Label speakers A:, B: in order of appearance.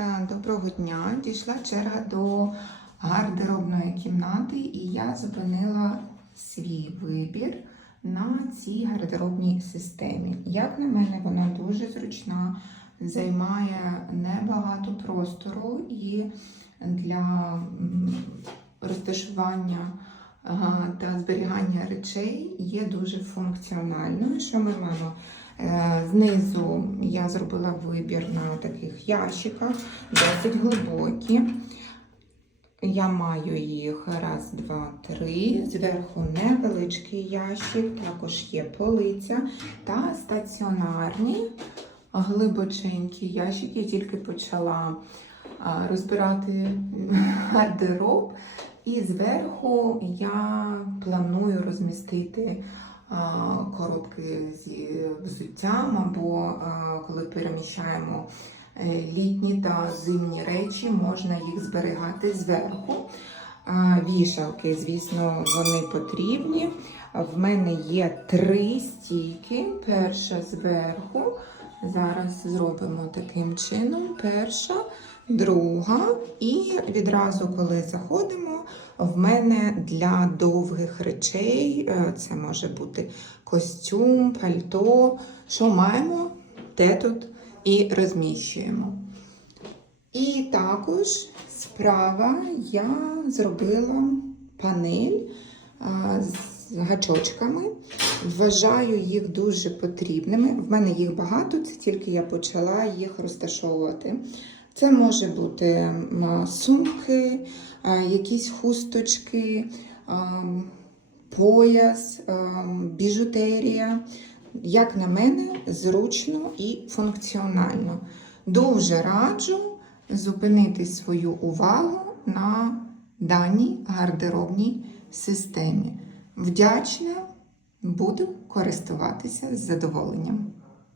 A: Е, Доброго дня. Дійшла черга до гардеробної кімнати, і я зупинила свій вибір на цій гардеробній системі. Як на мене, вона дуже зручна, займає небагато простору і для розташування та зберігання речей є дуже функціональною. Що ми маємо? Е, Знизу я зробила вибір на таких ящиках, досить глибокі. Я маю їх раз, два, три. Зверху невеличкий ящик, також є полиця та стаціонарні глибоченькі ящики. Я тільки почала розбирати гардероб. І зверху я планую розмістити коробки зі взуттям, або коли переміщаємо е, літні та зимні речі, можна їх зберігати зверху. Вішалки, звісно, вони потрібні. В мене є три стійки. Перша зверху. Зараз зробимо таким чином. Перша, друга, і відразу, коли заходимо, в мене для довгих речей е, це може бути костюм, пальто. Що маємо, те тут і розміщуємо. І також справа я зробила панель з гачочками. Вважаю їх дуже потрібними. В мене їх багато, це тільки я почала їх розташовувати. Це може бути сумки, якісь хусточки, пояс, біжутерія. Як на мене, зручно і функціонально. Дуже раджу зупинити свою увагу на даній гардеробній системі. Вдячна, буду користуватися з задоволенням.